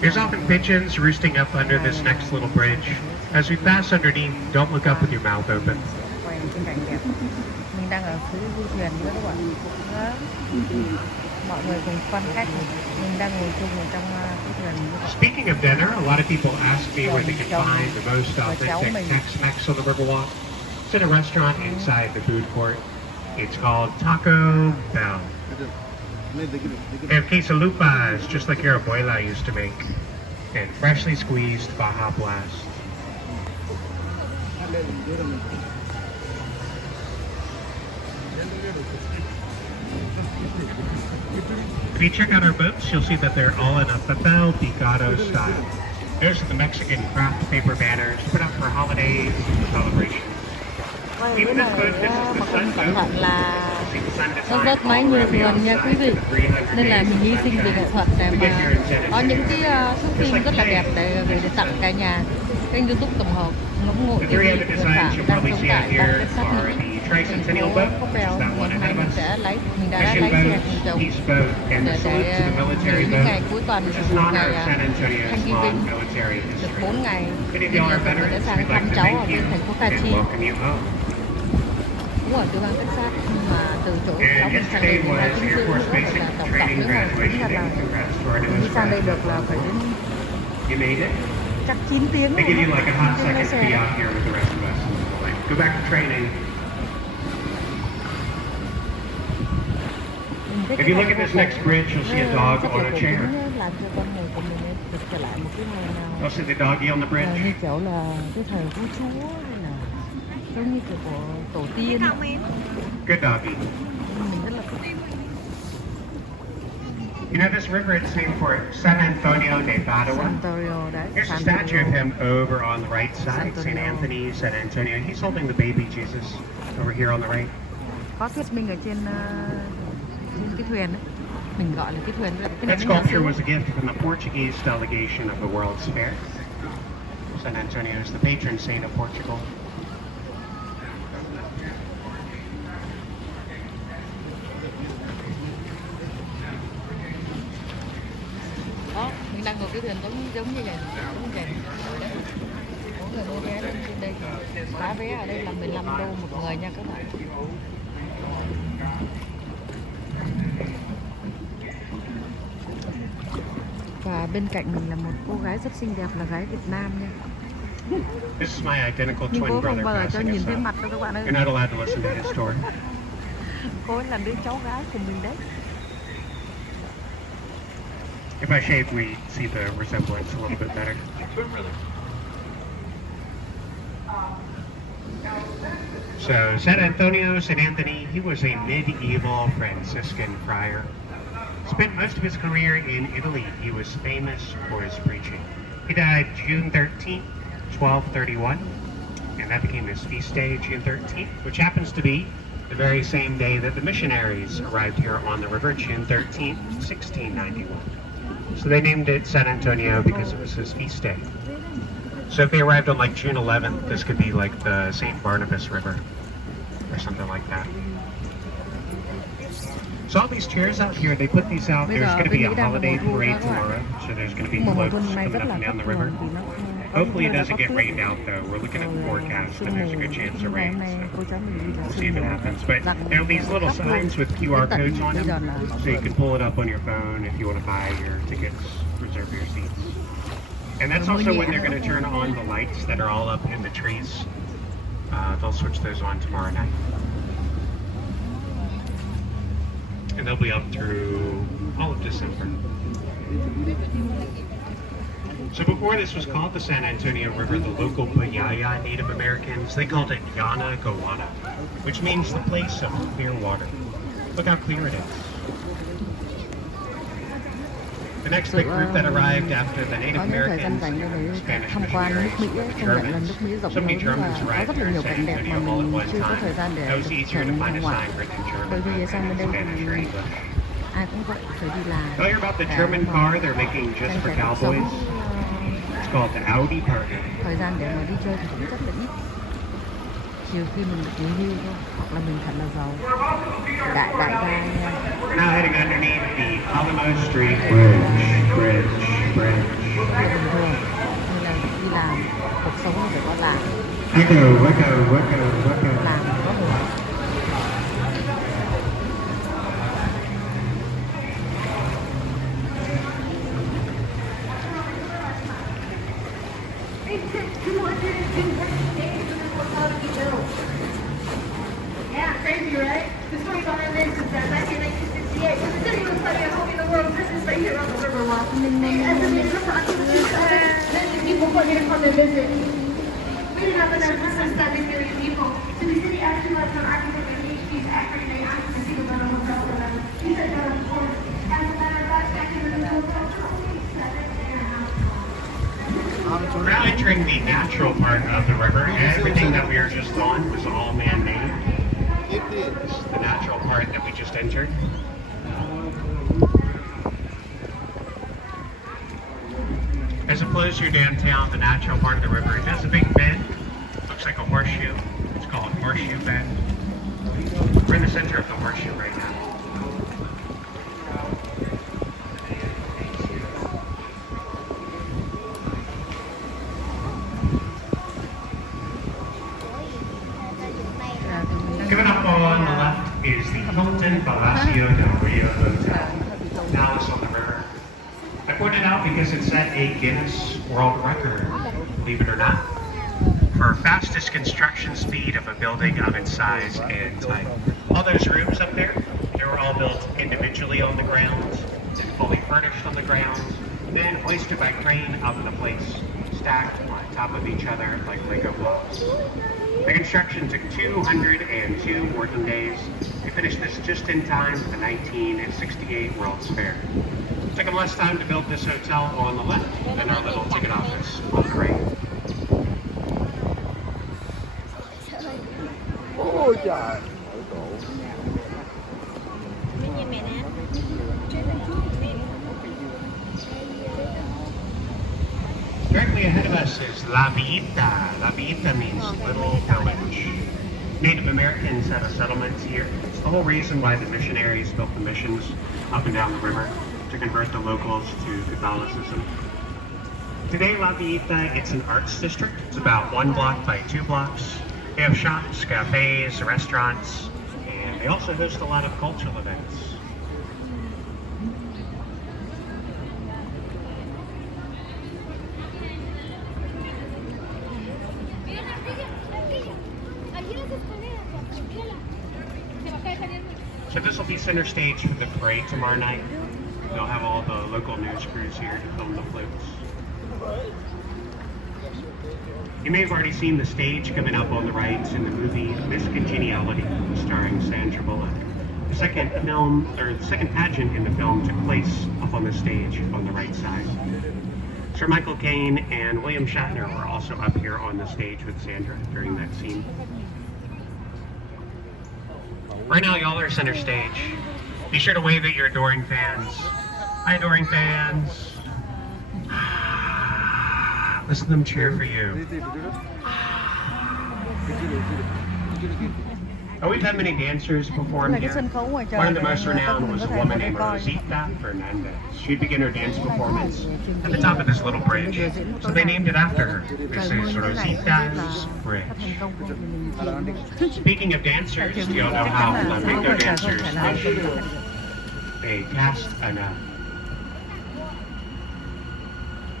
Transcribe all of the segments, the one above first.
There's often pigeons roosting up under this next little bridge. As we pass underneath, don't look up with your mouth open. Quay cái cảnh đẹp. Mình đang ở phía du thuyền nữa các bạn. Đó. Mọi người cùng quan khách. Mình đang ngồi chung ở trong cái thuyền. Speaking of dinner, a lot of people ask me where they can find the most authentic Tex-Mex on the Riverwalk. It's in a restaurant inside the food court. It's called Taco Bell. They have quesalupas, just like your abuela used to make, and freshly squeezed Baja Blast. If you check out our boats, you'll see that they're all in a papel picado style. Those are the Mexican craft paper banners put up for holidays and celebrations. Even this boat, this is the sun boat. Nó rất máy nhiều thường nha quý vị, nên là mình hy sinh vì nghệ thuật để mà có những cái thước phim rất là đẹp để tặng cả nhà. Kênh YouTube tổng hợp ngưỡng mộ TV Nhật Bản đang sống tại bang Texas Mỹ. Thành phố Cốc Bèo. Ngày hôm nay mình đã lái xe cùng chồng để những ngày cuối tuần, ngày Thanksgiving được 4 ngày, nên là mình đã sang thăm cháu ở bên thành phố Katy. Cũng ở tiểu bang Texas, nhưng mà từ chỗ cháu mình sang đây là 9 rưỡi nữa, là tổng cộng nếu mà tính ra là đi sang đây được là phải đến chắc 9 tiếng rồi. If you look at this next bridge, you'll see a dog on a chair. You'll see the doggy on the bridge. Như kiểu là cái thời vua chúa hay là giống như kiểu của tổ tiên. Good doggy. Mình rất là thích. You know this river, it's named for San Antonio de Padua. Here's a statue of him over on the right side, St. Anthony, San Antonio. He's holding the baby Jesus over here on the right. Có thuyết minh ở trên cái thuyền ấy. Mình gọi là cái thuyền. That sculpture was a gift from the Portuguese delegation of the World's Fair. San Antonio is the patron saint of Portugal. Đó, mình đang ngồi cái thuyền giống như này, giống vậy. Có người mua vé lên trên đây. Giá vé ở đây là 15 đô một người nha các bạn. Và bên cạnh mình là một cô gái rất xinh đẹp, là gái Việt Nam nha. This is my identical Nhưng twin cô brother không bao giờ cho passing nhìn us thấy up. mặt đâu các bạn ơi. You're not allowed to listen to his story. Cô ấy là đứa cháu gái của mình đấy. If I shave, we see the resemblance a little bit better. So, San Antonio, St. Anthony, he was a medieval Franciscan friar. Spent most of his career in Italy. He was famous for his preaching. He died June 13th, 1231, and that became his feast day, June 13th, which happens to be the very same day that the missionaries arrived here on the river, June 13th, 1691. So they named it San Antonio because it was his feast day. So if they arrived on like June 11th, this could be like the St. Barnabas River or something like that. So all these chairs out here, they put these out. There's going to be a holiday parade tomorrow, so there's going to be floats coming up and down the river. Hopefully it doesn't get rained out though. We're looking at the forecast and there's a good chance of rain, so we'll see if it happens. But there are these little signs with QR codes on them, so you can pull it up on your phone if you want to buy your tickets, reserve your seats. And that's also when they're going to turn on the lights that are all up in the trees. They'll switch those on tomorrow night. And they'll be up through all of December. So before this was called the San Antonio River, the local Payaya Native Americans, they called it Yana Gowana, which means the place of clear water. Look how clear it is. The next big group that arrived after the Native Americans, Spanish missionaries, Germans. So many Germans arrived here in San Antonio all at one time. It was easier to find a sign written in German than Spanish or English. Oh, hear about the German car they're making just for cowboys? It's called the Audi Partner. Thời gian để mà đi chơi thì cũng rất là ít. Trừ khi mình được nghỉ hưu thôi, hoặc là mình thật là giàu. Đại gia nha. Now heading underneath the Alamo Street Bridge. Bridge. bình thường như là đi làm, cuộc sống là phải có làm làm có hưởng. Yeah, crazy, right? This one's on our list since 1968. But the city was studying home in the world presence right here on the river walk. As a major process, many people wanted to come and visit. We didn't have enough room for 7 million people. So the city actually left an architect and PhD's after they asked to see the little hotel for them. He said that of course. As a matter of fact, back in the hotel for only 7.5 We're now entering the natural part of the river. Everything that we were just on was all man-made. This is the natural part that we just entered. As it flows through downtown, the natural part of the river, it has a big bend. Looks like a horseshoe. It's called Horseshoe Bend. We're in the center of the horseshoe right now. Coming up on the left is the Hilton Palacio del Rio Hotel. Palace on the river. I pointed out because it set a Guinness World Record, believe it or not, for fastest construction speed of a building of its size and type. All those rooms up there, they were all built individually on the ground, fully furnished on the ground, then hoisted by crane up in the place, stacked on top of each other like Lego blocks. The construction took 202 working days. They finished this just in time for the 1968 World's Fair. It took them less time to build this hotel on the left than our little ticket office on the right. Ôi trời. Directly ahead of us is La Villita. La Villita means little village. Native Americans had a settlement here. It's the whole reason why the missionaries built the missions up and down the river, to convert the locals to Catholicism. Today, La Villita, it's an arts district. It's about 1 block by 2 blocks. They have shops, cafes, restaurants, and they also host a lot of cultural events. So this will be center stage for the parade tomorrow night. They'll have all the local news crews here to film the floats. You may have already seen the stage coming up on the right in the movie Miss Congeniality, starring Sandra Bullock. The second pageant in the film took place up on the stage on the right side. Sir Michael Caine and William Shatner were also up here on the stage with Sandra during that scene. Right now, y'all are center stage. Be sure to wave at your adoring fans. Hi, adoring fans. Listen to them cheer for you. Oh, we've had many dancers perform here. One of the most renowned was a woman named Rosita Fernandez. She'd begin her dance performance at the top of this little bridge, so they named it after her. This is Rosita's Bridge. Speaking of dancers, do y'all know how flamenco dancers fish? They cast a net.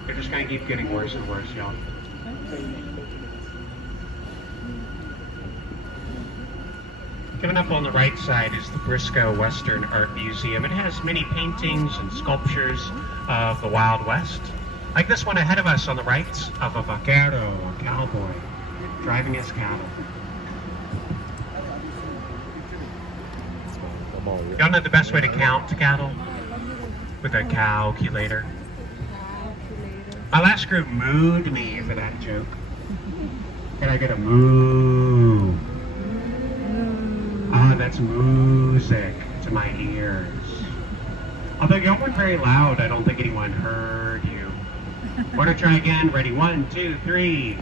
They're just going to keep getting worse and worse, y'all. Coming up on the right side is the Briscoe Western Art Museum. It has many paintings and sculptures of the Wild West. Like this one ahead of us on the right, of a vaquero, a cowboy, driving his cattle. Y'all know the best way to count cattle? With a calculator. My last group mooed me for that joke. Can I get a moo? Ah, that's music to my ears. Although y'all weren't very loud, I don't think anyone heard you. Want to try again? Ready? 1, 2, 3.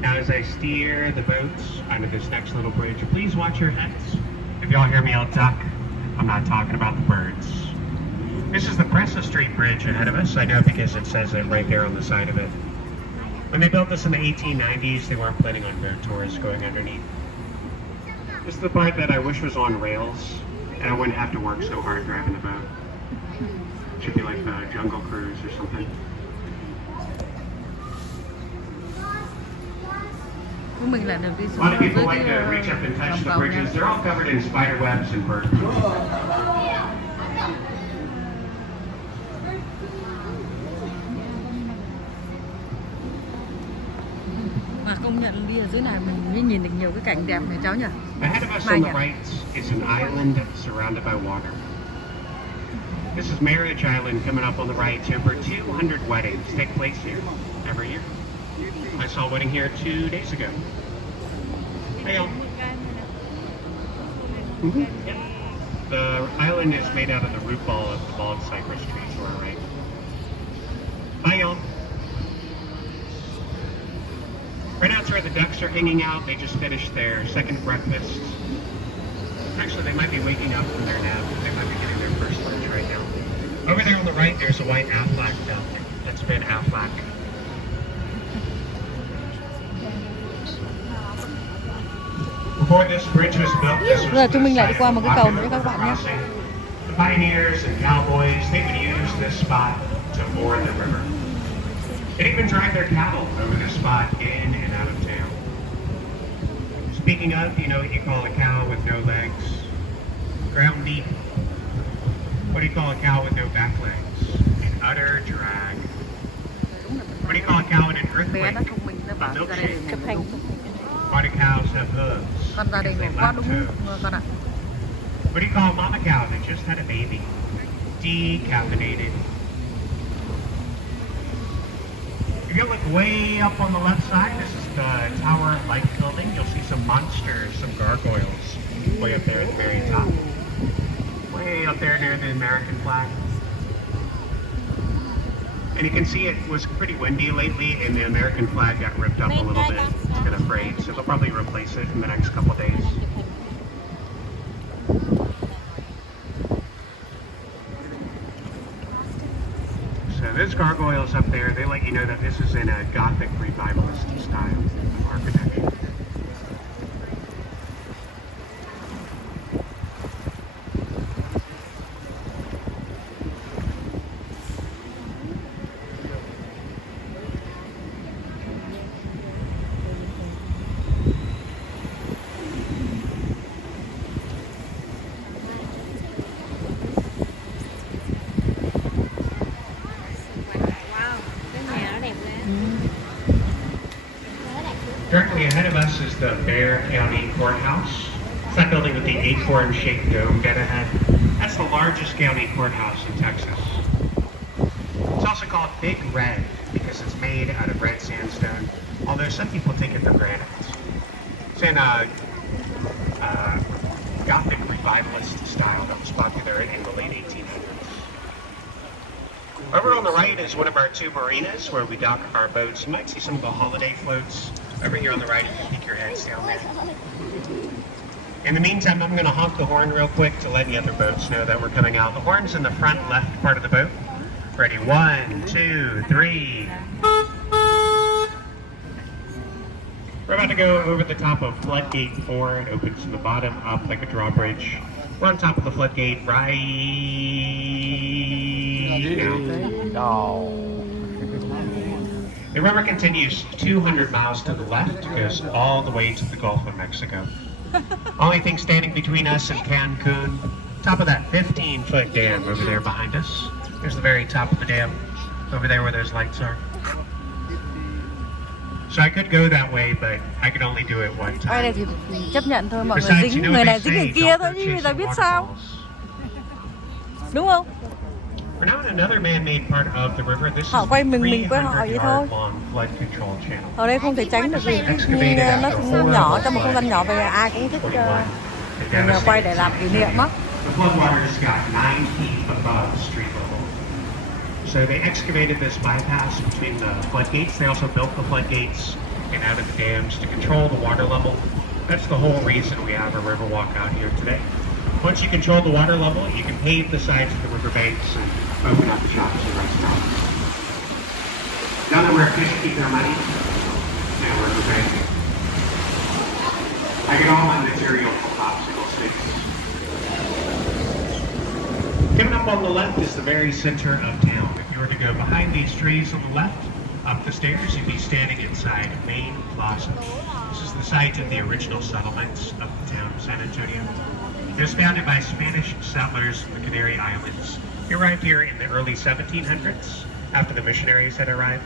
Now as I steer the boats under this next little bridge, please watch your heads. If y'all hear me, I'll duck. I'm not talking about the birds. This is the Presa Street Bridge ahead of us. I know because it says it right there on the side of it. When they built this in the 1890s, they weren't planning on boat tours going underneath. This is the part that I wish was on rails, and I wouldn't have to work so hard driving the boat. Should be like the Jungle Cruise or something. Của mình là được đi A xuống lot of people dưới like to reach up and touch the vòng nha. bridges. They're all covered in spider webs and bird poop. Mà công nhận đi ở dưới này mình mới nhìn được nhiều cái cảnh đẹp này cháu nhỉ. Ahead of us on the right is an island surrounded by water. This is Marriage Island coming up on the right. Over 200 weddings take place here every year. I saw a wedding here 2 days ago. Hey, y'all. Yep. The island is made out of the root ball of the bald cypress tree to our right. Bye, y'all. Right now it's where the ducks are hanging out. They just finished their second breakfast. Actually, they might be waking up from their nap. They might be getting their first lunch right now. Over there on the right, there's a white Aflac duck. That's been Aflac. Before this bridge was built, this was Giờ chúng mình lại the đi site qua of một the cái cầu Walker nữa các River bạn nhé. crossing. The pioneers and cowboys, they would use this spot to ford the river. They'd even drive their cattle over this spot in and out of town. Speaking of, you know what you call a cow with no legs? Ground beef. What do you call a cow with no back legs? An utter drag. What do you call a cow in an Bé earthquake? nó thông minh nó bảo ra đây để chụp hình. Why do cows have hooves? Con gia đình Because của they con lack đúng toes. con ạ. What do you call a mama cow that just had a baby? Decaffeinated. If you look way up on the left side, this is the Tower Life Building. You'll see some monsters, some gargoyles way up there at the very top. Way up there near the American flag. And you can see it was pretty windy lately and the American flag got ripped up a little bit. It's been afraid, so they'll probably replace it in the next couple days. So those gargoyles up there, they let you know that this is in a Gothic revivalist style of architecture. Directly ahead of us is the Bear County Courthouse. It's that building with the acorn-shaped dome dead ahead. That's the largest county courthouse in Texas. It's also called Big Red because it's made out of red sandstone, although some people take it for granite. It's in a Gothic revivalist style that was popular in the late 1800s. Over on the right is one of our two marinas where we dock our boats. You might see some of the holiday floats. Over here on the right, you can peek your heads down there. In the meantime, I'm going to honk the horn real quick to let the other boats know that we're coming out. The horn's in the front left part of the boat. Ready, 1, 2, 3. We're about to go over the top of Floodgate 4. It opens to the bottom up like a drawbridge. We're on top of the floodgate right now. The river continues 200 miles to the left, goes all the way to the Gulf of Mexico. Only thing standing between us and Cancun, top of that 15-foot dam over there behind us. There's the very top of the dam, over there where those lights are. So I could go that way, but I could only do it one Ai đây time. thì chấp nhận thôi, mọi người Besides, you dính know người what này they dính người say, kia don't thôi go chứ người ta chasing biết sao. waterfalls. Đúng không? We're now in another man-made part of the river. This is Họ quay mình quay họ vậy thôi. 300-yard-long flood control channel. Ở đây không thể tránh được gì, nó nhỏ, trong một không gian nhỏ về ai cũng thích quay để làm kỷ niệm á. The floodwaters got 9 feet above street level. So they excavated this bypass between the floodgates. They also built the floodgates and out of the dams to control the water level. That's the whole reason we have a river walk out here today. Once you control the water level, you can pave the sides of the riverbanks and open up the shops and restaurants. Down there where fish keep their money, and riverbank. I get all my material from popsicle sticks. Coming up on the left is the very center of town. If you were to go behind these trees on the left, up the stairs, you'd be standing inside Main Plaza. This is the site of the original settlements of the town of San Antonio. It was founded by Spanish settlers from the Canary Islands. They arrived here in the early 1700s, after the missionaries had arrived.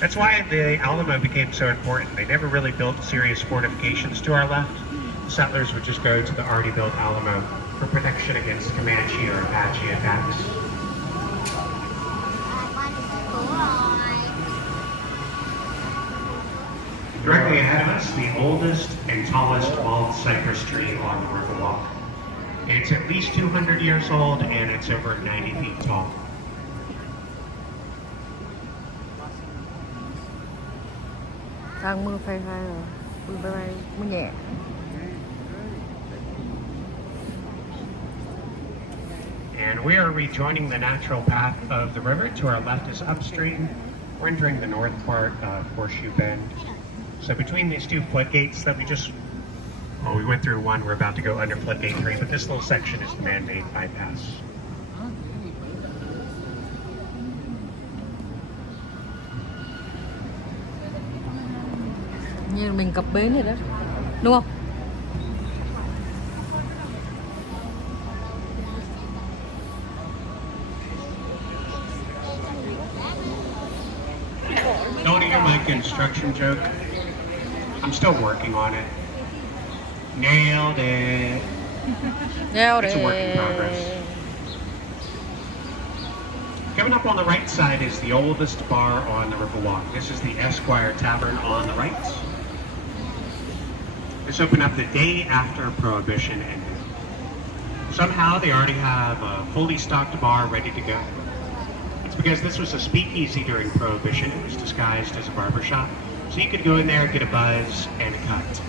That's why the Alamo became so important. They never really built serious fortifications to our left. The settlers would just go to the already built Alamo for protection against Comanche or Apache attacks. Directly ahead of us, the oldest and tallest bald cypress tree on the Riverwalk. It's at least 200 years old and it's over 90 feet tall. Đang mưa phai phai rồi, mưa nhẹ. And we are rejoining the natural path of the river. To our left is upstream. We're entering the north part of Horseshoe Bend. So between these two floodgates that we went through one, we're about to go under floodgate 3, but this little section is the man-made bypass. Như mình cập bến rồi đó, đúng không? Don't hear my construction joke. I'm still working on it. Nailed it. It's a work in progress. Coming up on the right side is the oldest bar on the Riverwalk. This is the Esquire Tavern on the right. This opened up the day after Prohibition ended. Somehow they already have a fully stocked bar ready to go. It's because this was a speakeasy during Prohibition. It was disguised as a barbershop. So you could go in there, get a buzz, and a cut.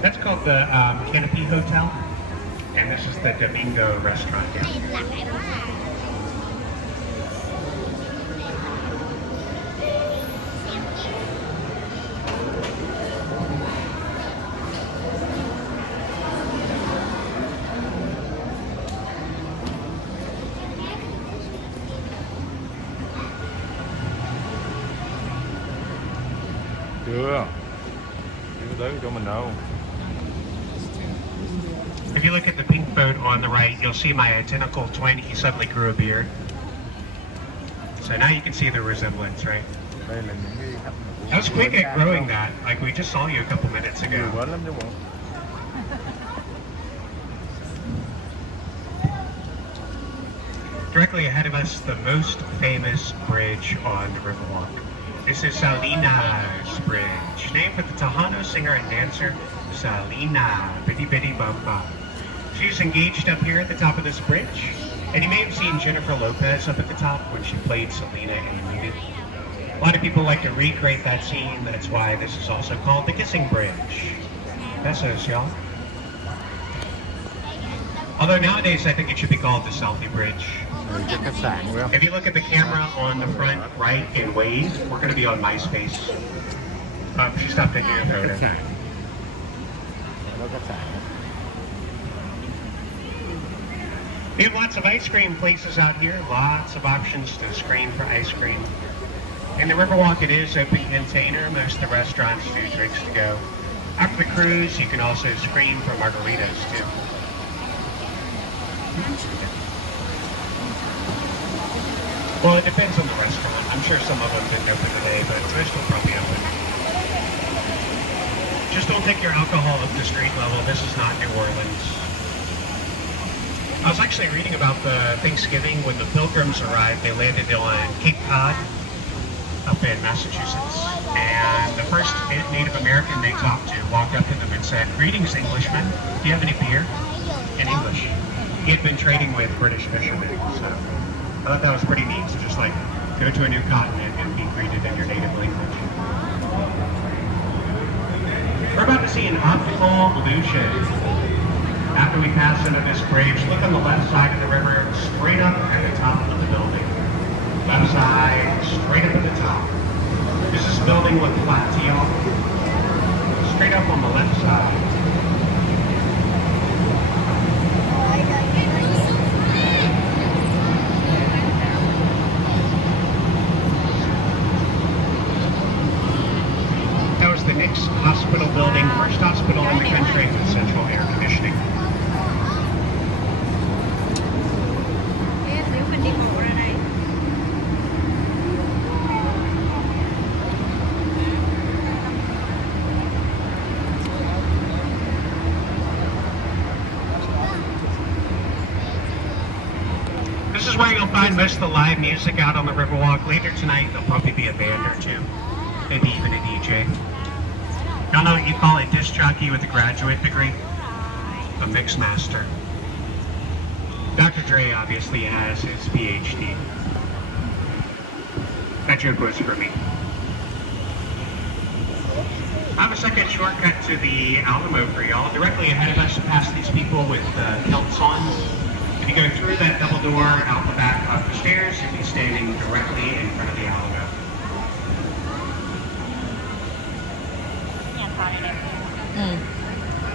That's called the Canopy Hotel, and this is the Domingo restaurant down here. Chưa tới chỗ mình đâu. If you look at the pink boat on the right, you'll see my identical twin. He suddenly grew a beard. So now you can see the resemblance, right? Đây là những cái khách I was quick at growing that. Like we just saw you a couple minutes nhiều ago. quá lắm chứ bộ. Directly ahead of us, the most famous bridge on the Riverwalk. This is Salina's Bridge, named for the Tejano singer and dancer Salina Bitty Bitty Bum Bum. She's engaged up here at the top of this bridge, and you may have seen Jennifer Lopez up at the top when she played Selena in Unit. A lot of people like to recreate that scene. That's why this is also called the Kissing Bridge. Besos, y'all. Although nowadays I think it should be called the Selfie Bridge. Cái khách sạn phải không? If you look at the camera on the front right in Wave, we're going to be on MySpace. She stopped taking a photo. Khách sạn. Đó khách sạn. We have lots of ice cream places out here, lots of options to screen for ice cream. In the Riverwalk, it is open container. Most of the restaurants do drinks to go. After the cruise, you can also screen for margaritas too. Well, it depends on the restaurant. I'm sure some of them didn't open today, but most will probably open. Just don't take your alcohol up to street level. This is not New Orleans. I was actually reading about the Thanksgiving when the Pilgrims arrived. They landed on Cape Cod up in Massachusetts. And the first Native American they talked to walked up to them and said, "Greetings, Englishmen. Do you have any beer?" In English. He had been trading with British fishermen, so I thought that was pretty neat to just like Go to a new continent and be greeted in your native language. We're about to see an optical illusion. After we pass under this bridge, look on the left side of the river, straight up at the top of the building. Left side, straight up at the top. This is building with flat teal. Straight up on the left side. That was the Nick's hospital building, first hospital in the country with central air conditioning. This is where you'll find most of the live music out on the Riverwalk. Later tonight, there'll probably be a band or two, maybe even a DJ. Y'all know what you call a disc jockey with a graduate degree? A mix master. Dr. Dre obviously has his PhD. That joke was for me. I have a second shortcut to the Alamo for y'all. Directly ahead of us, past these people with kilts on. If you go through that double door, out the back, up the stairs, you'll be standing directly in front of the Alamo.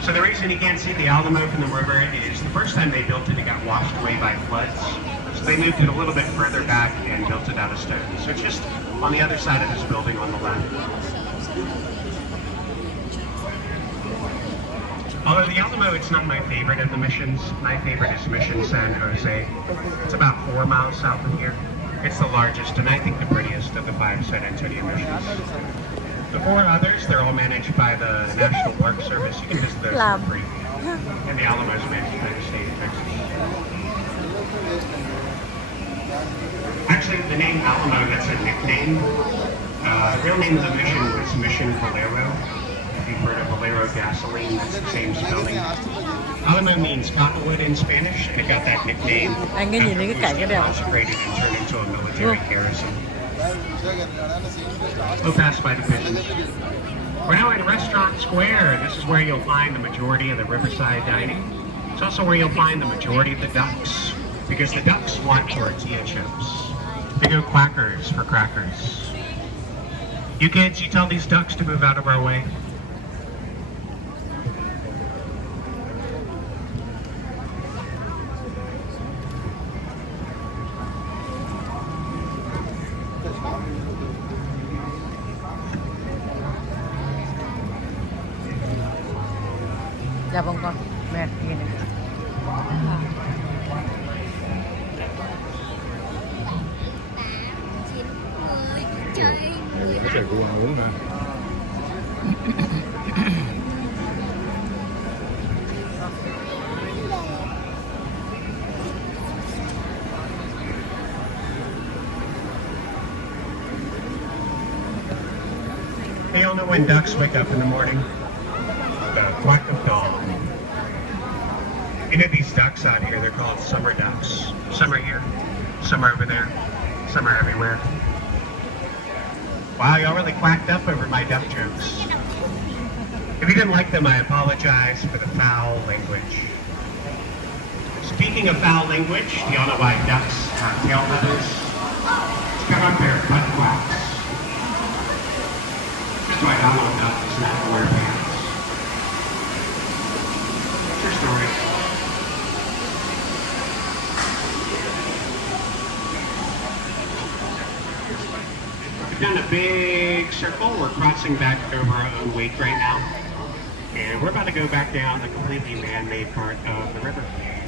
So the reason you can't see the Alamo from the river is the first time they built it, it got washed away by floods. So they moved it a little bit further back and built it out of stone. So it's just on the other side of this building on the left. Although the Alamo, it's not my favorite of the missions. My favorite is Mission San Jose. It's about 4 miles south of here. It's the largest and I think the prettiest of the 5 San Antonio missions. The 4 others, they're all managed by the National Park Service. You can visit those for free. And the Alamo is managed by the state of Texas. Actually, the name Alamo, that's a nickname. The real name of the mission was Mission Valero. If you've heard of Valero gasoline, that's the same spelling. Alamo means cottonwood in Spanish, and it got that nickname after it was consecrated and turned into a military garrison. We'll pass by the pigeons. We're now in Restaurant Square. This is where you'll find the majority of the riverside dining. It's also where you'll find the majority of the ducks, because the ducks want tortilla chips. They go quackers for crackers. You kids, you tell these ducks to move out of our way. Dạ vâng con. Mẹ nghe này. Cái trời của uống hả? They all know when ducks wake up in the morning. The quack of dawn. You know these ducks out here, they're called summer ducks. Some are here, some are over there, some are everywhere. Wow, y'all really quacked up over my duck jokes. If you didn't like them, I apologize for the foul language. Speaking of foul language, do y'all know why ducks have tail feathers? It's got on their butt quacks. That's why Donald Duck doesn't have to wear pants. True story. We've done a big circle. We're crossing back over our own wake right now. And we're about to go back down the completely man-made part of the river.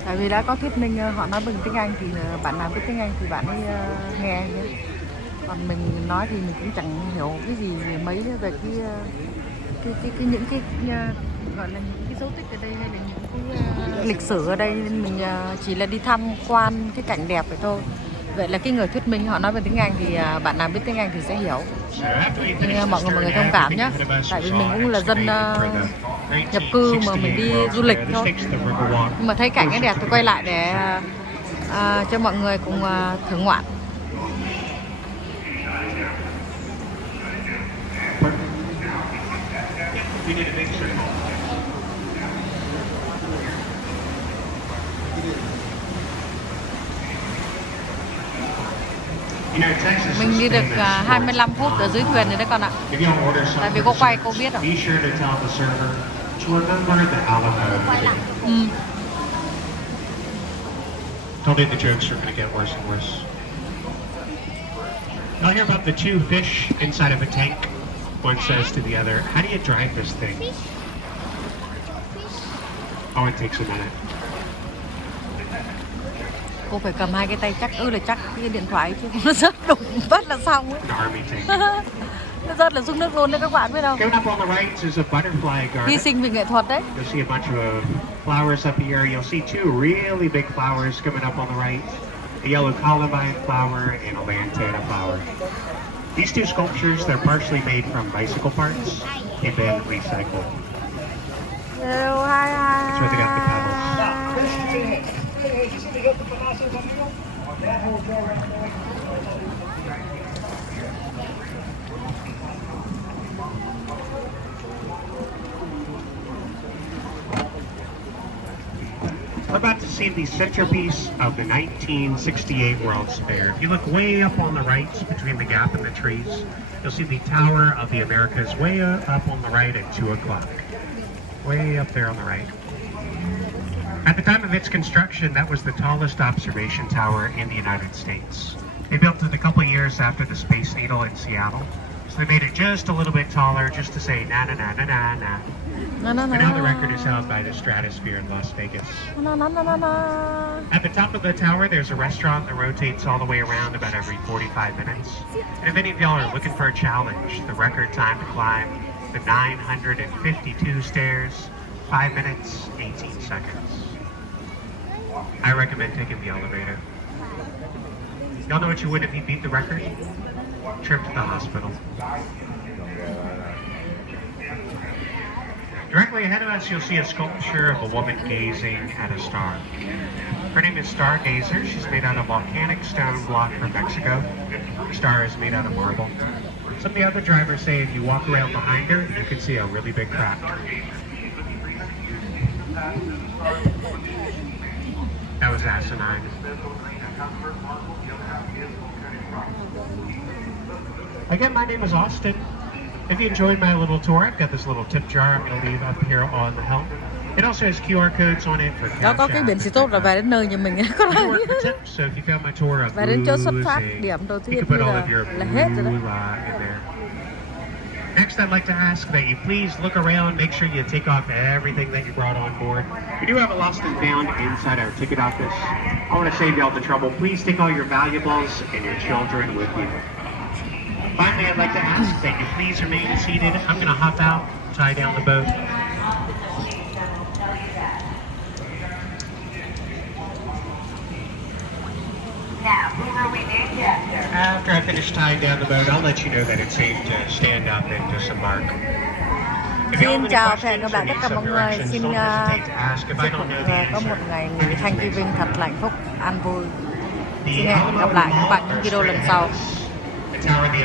Tại vì đã có thuyết minh họ nói bằng tiếng Anh thì bạn nào biết tiếng Anh thì bạn ấy nghe nhé. Còn mình nói thì mình cũng chẳng hiểu cái gì về mấy về những cái gọi là những cái dấu tích ở đây hay là những cái lịch sử ở đây, nên mình chỉ là đi tham quan cái cảnh đẹp vậy thôi. Vậy là cái người thuyết minh họ nói về tiếng Anh thì bạn nào biết tiếng Anh thì sẽ hiểu. Nhưng mọi người thông cảm nhé. Tại vì mình cũng là dân nhập cư mà mình đi du lịch thôi. Nhưng mà thấy cảnh cái đẹp thì quay lại để cho mọi người cùng thưởng ngoạn. Texas Mình is đi được famous 25 for phút ở dưới thuyền rồi đấy con ạ. If y'all order Tại vì something, cô quay cô biết rồi. be sure to tell the server to remember the Alamo. Told you the jokes are going to get worse and worse. I'll hear about the two fish inside of a tank. One says to the other, "How do you drive this thing?" Oh, it takes a minute. Cô phải cầm hai cái tay chắc là chắc cái điện thoại chứ nó rớt đụng bắt là xong ấy. An army tank. Nó rớt là xuống nước luôn đấy các bạn biết không? Coming up on the right is a butterfly Hy garden. sinh vì nghệ thuật đấy. You'll see a bunch of flowers up here. You'll see two really big flowers coming up on the right. A yellow columbine flower and a lantana flower. These two sculptures, they're partially made from bicycle parts. They've been recycled. That's where they got the pedals. We're about to see the centerpiece of the 1968 World's Fair. If you look way up on the right, between the gap and the trees, you'll see the Tower of the Americas way up on the right at 2 o'clock. Way up there on the right. At the time of its construction, that was the tallest observation tower in the United States. They built it a couple years after the Space Needle in Seattle. So they made it just a little bit taller, just to say na na na na na na. Na, na, na. But now the record is held by the Stratosphere in Las Vegas. Na, na, na, na, na. At the top of the tower, there's a restaurant that rotates all the way around about every 45 minutes. And if any of y'all are looking for a challenge, the record time to climb the 952 stairs, 5 minutes, 18 seconds. I recommend taking the elevator. Y'all know what you would if you beat the record? Trip to the hospital. Directly ahead of us, you'll see a sculpture of a woman gazing at a star. Her name is Stargazer. She's made out of volcanic stone block from Mexico. The star is made out of marble. Some of the other drivers say if you walk around behind her, you can see a really big crack. That was asinine. Again, my name is Austin. If you enjoyed my little tour, I've got this little tip jar I'm going to leave up here on the helm. It also has QR codes on it for Đó có cái biển xì tốt là về đến nơi nhà mình có We work for tips, so if you found my tour of về đến chỗ xuất phát booze, điểm đầu you tiên can put như all of your là hết rồi đấy. in there. Next, I'd like to ask that you please look around, make sure you take off everything that you brought on board. We do have a lost and found inside our ticket office. I want to save y'all the trouble. Please take all your valuables and your children with you. Finally, I'd like to ask that you please remain seated. I'm going to hop out, tie down the boat. After I finish tying down the boat, I'll let you know that it's safe to stand up and disembark. If you have Xin any chào và hẹn questions gặp or lại tất need cả some mọi người. directions, Xin don't hesitate to ask. If I chúc don't know the có một answer, ngày I can Thanksgiving explain. thật là hạnh phúc, an vui. The Xin hẹn Alamo gặp lại các Mall bạn những are video straight lần ahead sau. of us. The tower of the